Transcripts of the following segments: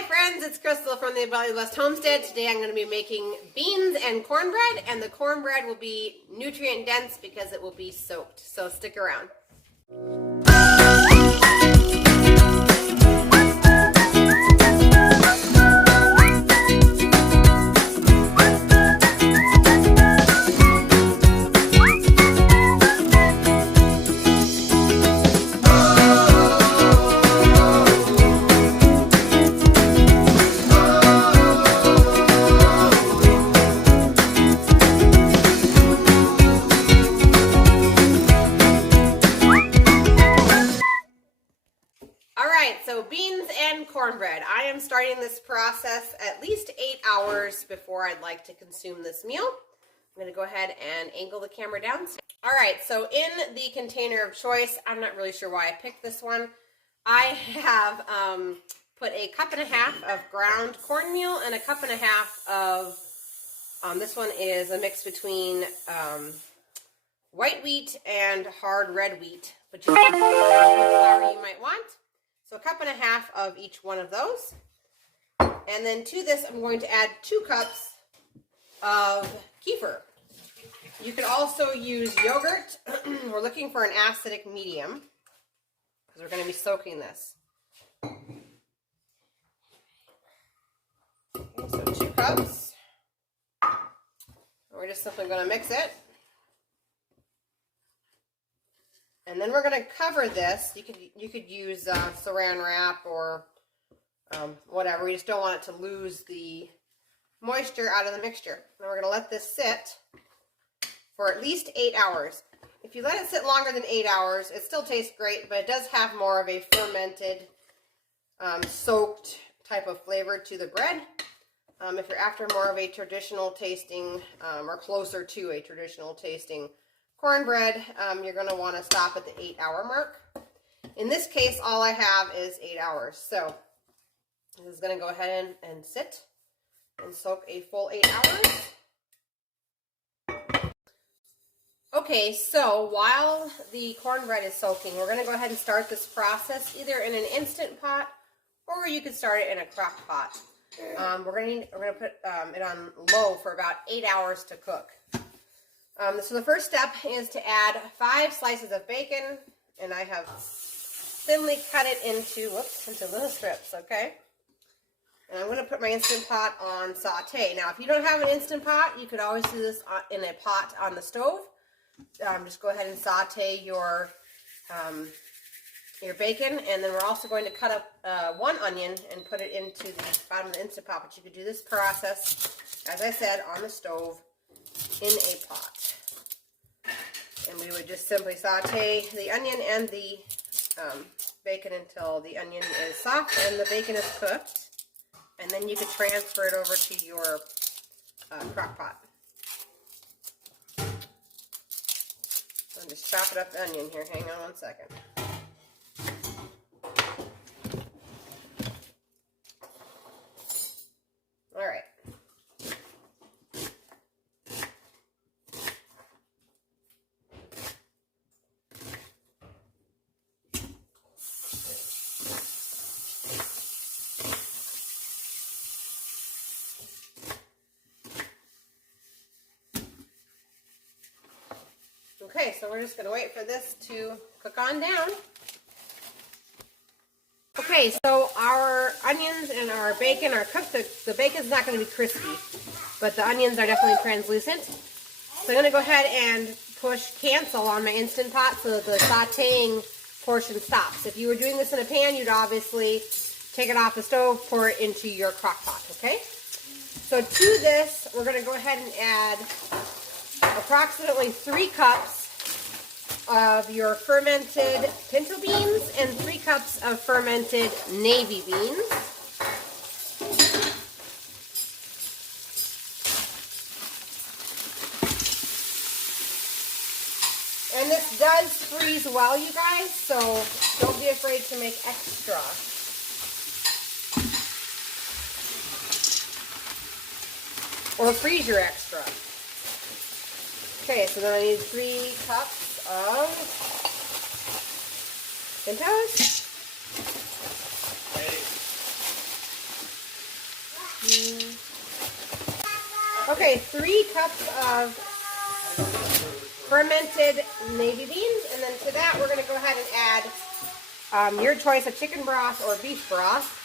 Hi friends, it's Crystal from the Valley West Homestead. Today I'm going to be making beans and cornbread, and the cornbread will be nutrient dense because it will be soaked. So stick around. So beans and cornbread. I am starting this process at least 8 hours before I'd like to consume this meal. I'm going to go ahead and angle the camera down. All right, so in the container of choice, I'm not really sure why I picked this one. I have put a cup and a half of ground cornmeal and a cup and a half of, this one is a mix between white wheat and hard red wheat, but you can put whatever flour you might want. So a cup and a half of each one of those. And then to this, I'm going to add 2 cups of kefir. You could also use yogurt. We're looking for an acidic medium because we're going to be soaking this. Okay, so 2 cups. We're just simply going to mix it. And then we're going to cover this. You could use saran wrap or whatever. We just don't want it to lose the moisture out of the mixture. And we're going to let this sit for at least 8 hours. If you let it sit longer than 8 hours, it still tastes great, but it does have more of a fermented, soaked type of flavor to the bread. If you're after more of a traditional tasting, or closer to a traditional tasting cornbread, you're going to want to stop at the 8-hour mark. In this case, all I have is 8 hours. So this is going to go ahead and sit and soak a full 8 hours. Okay, so while the cornbread is soaking, we're going to go ahead and start this process either in an Instant Pot or you could start it in a crock pot. We're going to put it on low for about 8 hours to cook. So the first step is to add 5 slices of bacon, and I have thinly cut it into little strips, okay? And I'm going to put my Instant Pot on saute. Now, if you don't have an Instant Pot, you could always do this in a pot on the stove. Just go ahead and saute your bacon, and then we're also going to cut up 1 onion and put it into the bottom of the Instant Pot. But you could do this process, as I said, on the stove in a pot. And we would just simply saute the onion and the bacon until the onion is soft and the bacon is cooked. And then you could transfer it over to your crock pot. So I'm just chopping up the onion here. Hang on 1 second. All right. Okay, so we're just going to wait for this to cook on down. Okay, so our onions and our bacon are cooked. The bacon's not going to be crispy, but the onions are definitely translucent. So I'm going to go ahead and push cancel on my Instant Pot so that the sauteing portion stops. If you were doing this in a pan, you'd obviously take it off the stove, pour it into your crock pot, okay? So to this, we're going to go ahead and add approximately 3 cups of your fermented pinto beans and 3 cups of fermented navy beans. And this does freeze well, you guys, so don't be afraid to make extra. Or freeze your extra. Okay, so then I need 3 cups of pintos. Okay, 3 cups of fermented navy beans, and then to that we're going to go ahead and add your choice of chicken broth or beef broth.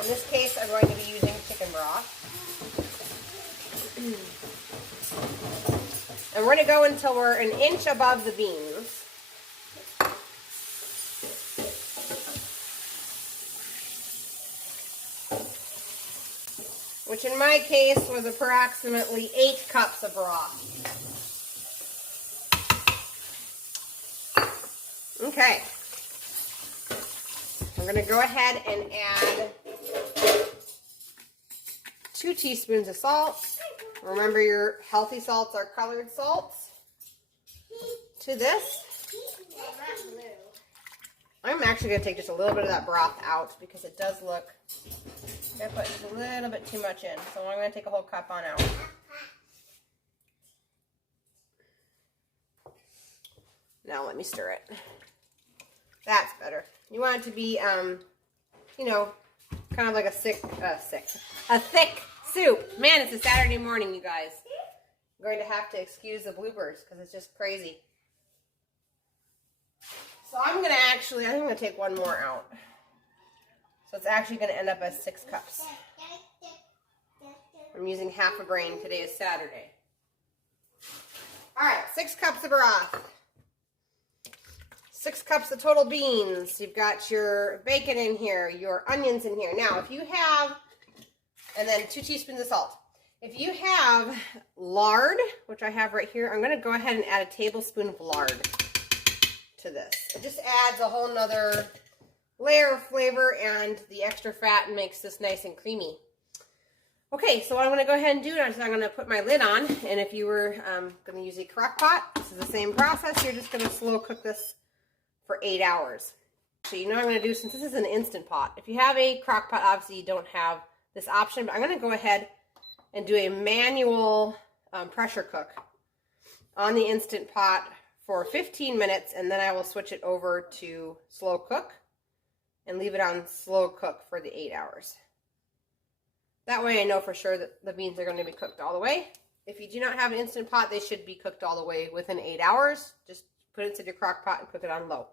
In this case, I'm going to be using chicken broth. And we're going to go until we're an inch above the beans. Which in my case was approximately 8 cups of broth. Okay. I'm going to go ahead and add 2 teaspoons of salt. Remember, your healthy salts are colored salts. To this, I'm actually going to take just a little bit of that broth out because it does look, I put just a little bit too much in. So I'm going to take a whole cup on out. Now let me stir it. That's better. You want it to be, you know, kind of like a thick soup. Man, it's a Saturday morning, you guys. I'm going to have to excuse the bloopers because it's just crazy. So I'm going to actually, I think I'm going to take one more out. So it's actually going to end up as 6 cups. I'm using half a grain. Today is Saturday. All right, 6 cups of broth. 6 cups of total beans. You've got your bacon in here, your onions in here. Now, if you have, and then 2 teaspoons of salt. If you have lard, which I have right here, I'm going to go ahead and add a tablespoon of lard to this. It just adds a whole nother layer of flavor and the extra fat and makes this nice and creamy. Okay, so what I'm going to go ahead and do is I'm going to put my lid on, and if you were going to use a crock pot, this is the same process. You're just going to slow cook this for 8 hours. So you know what I'm going to do, since this is an Instant Pot. If you have a crock pot, obviously you don't have this option, but I'm going to go ahead and do a manual pressure cook on the Instant Pot for 15 minutes, and then I will switch it over to slow cook and leave it on slow cook for the 8 hours. That way I know for sure that the beans are going to be cooked all the way. If you do not have an Instant Pot, they should be cooked all the way within 8 hours. Just put it into your crock pot and cook it on low.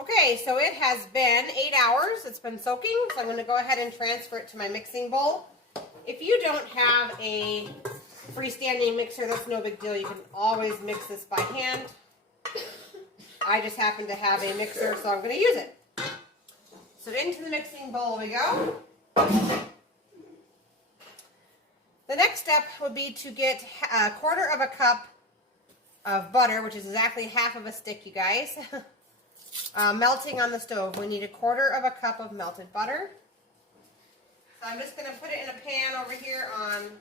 Okay, so it has been 8 hours. It's been soaking, so I'm going to go ahead and transfer it to my mixing bowl. If you don't have a freestanding mixer, that's no big deal. You can always mix this by hand. I just happen to have a mixer, so I'm going to use it. So into the mixing bowl we go. The next step would be to get a 1/4 of a cup of butter, which is exactly half of a stick, you guys, melting on the stove. We need a 1/4 of a cup of melted butter. So I'm just going to put it in a pan over here on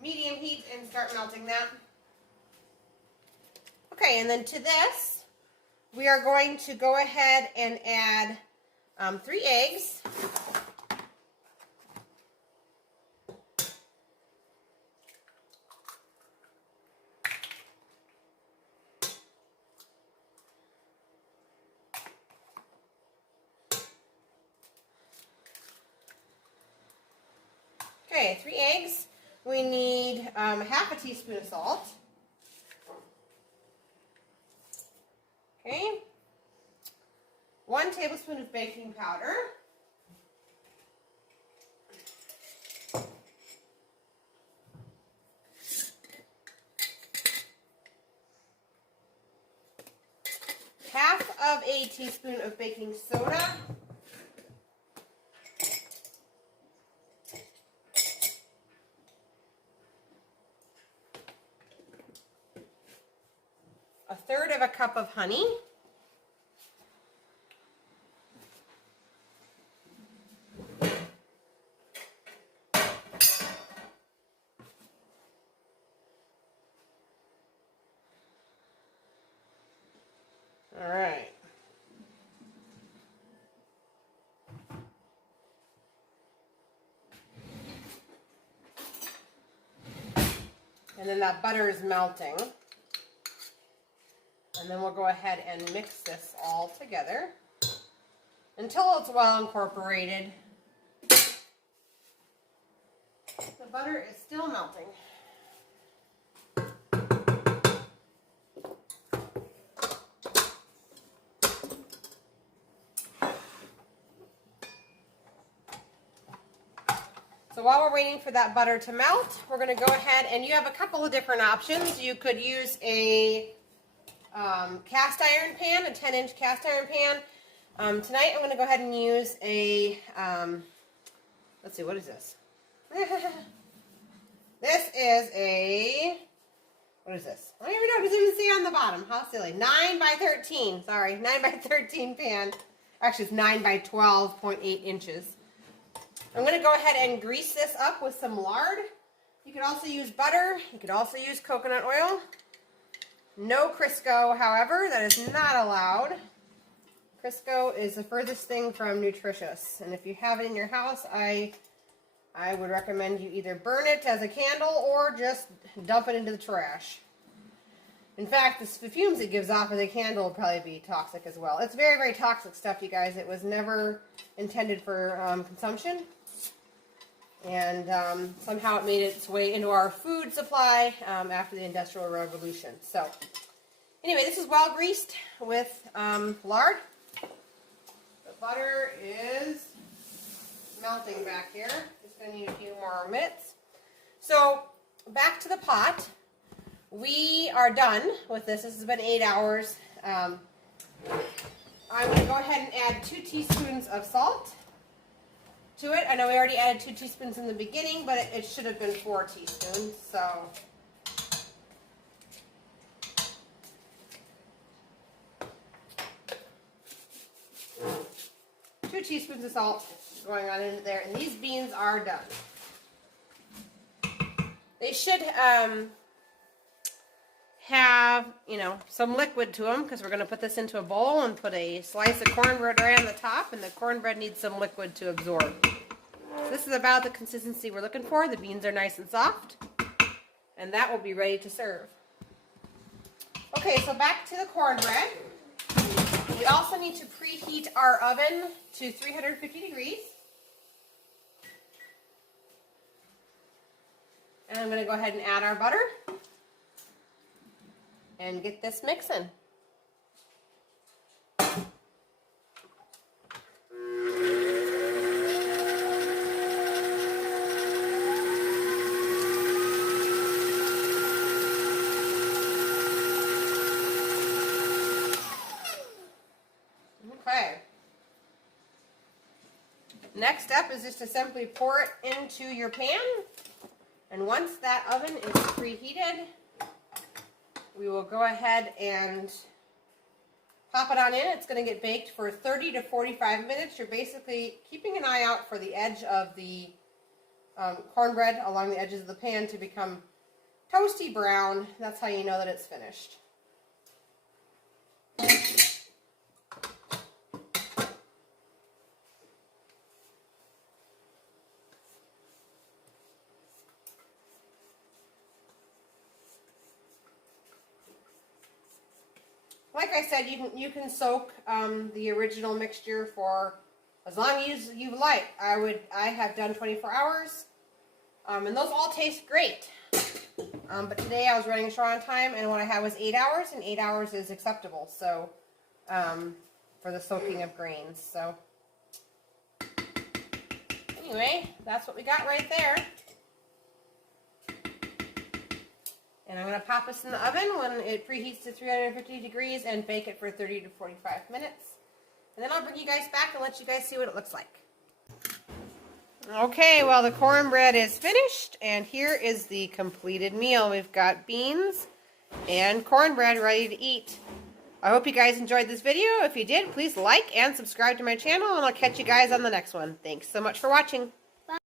medium heat and start melting that. Okay, and then to this, we are going to go ahead and add 3 eggs. Okay, 3 eggs. We need half a teaspoon of salt. Okay. 1 tablespoon of baking powder. Half of a teaspoon of baking soda. A 1/3 of a cup of honey. All right. And then that butter is melting. And then we'll go ahead and mix this all together until it's well incorporated. The butter is still melting. So while we're waiting for that butter to melt, we're going to go ahead, and you have a couple of different options. You could use a cast iron pan, a 10-inch cast iron pan. Tonight I'm going to go ahead and use a, let's see, what is this? This is a, what is this? I don't even know, it doesn't even say on the bottom. How silly. 9 by 13, sorry, 9 by 13 pan. Actually, it's 9 by 12.8 inches. I'm going to go ahead and grease this up with some lard. You could also use butter. You could also use coconut oil. No Crisco, however, that is not allowed. Crisco is the furthest thing from nutritious. And if you have it in your house, I would recommend you either burn it as a candle or just dump it into the trash. In fact, the fumes it gives off as a candle will probably be toxic as well. It's very, very toxic stuff, you guys. It was never intended for consumption. And somehow it made its way into our food supply after the Industrial Revolution. So, anyway, this is well greased with lard. The butter is melting back here. Just going to need a few more minutes. So, back to the pot. We are done with this. This has been 8 hours. I'm going to go ahead and add 2 teaspoons of salt to it. I know we already added 2 teaspoons in the beginning, but it should have been 4 teaspoons. So, 2 teaspoons of salt going on into there, and these beans are done. They should have, you know, some liquid to them, because we're going to put this into a bowl and put a slice of cornbread right on the top, and the cornbread needs some liquid to absorb. So this is about the consistency we're looking for. The beans are nice and soft, and that will be ready to serve. Okay, so back to the cornbread. We also need to preheat our oven to 350 degrees. And I'm going to go ahead and add our butter and get this mixing. Okay. Next step is just to simply pour it into your pan. And once that oven is preheated, we will go ahead and pop it on in. It's going to get baked for 30 to 45 minutes. You're basically keeping an eye out for the edge of the cornbread along the edges of the pan to become toasty brown. That's how you know that it's finished. Like I said, you can soak the original mixture for as long as you like. I have done 24 hours, and those all taste great. But today I was running short on time, and what I had was 8 hours, and 8 hours is acceptable. So for the soaking of grains. So anyway, that's what we got right there. And I'm going to pop this in the oven when it preheats to 350 degrees and bake it for 30 to 45 minutes. And then I'll bring you guys back and let you guys see what it looks like. Okay, well, the cornbread is finished, and here is the completed meal. We've got beans and cornbread ready to eat. I hope you guys enjoyed this video. If you did, please like and subscribe to my channel, and I'll catch you guys on the next one. Thanks so much for watching.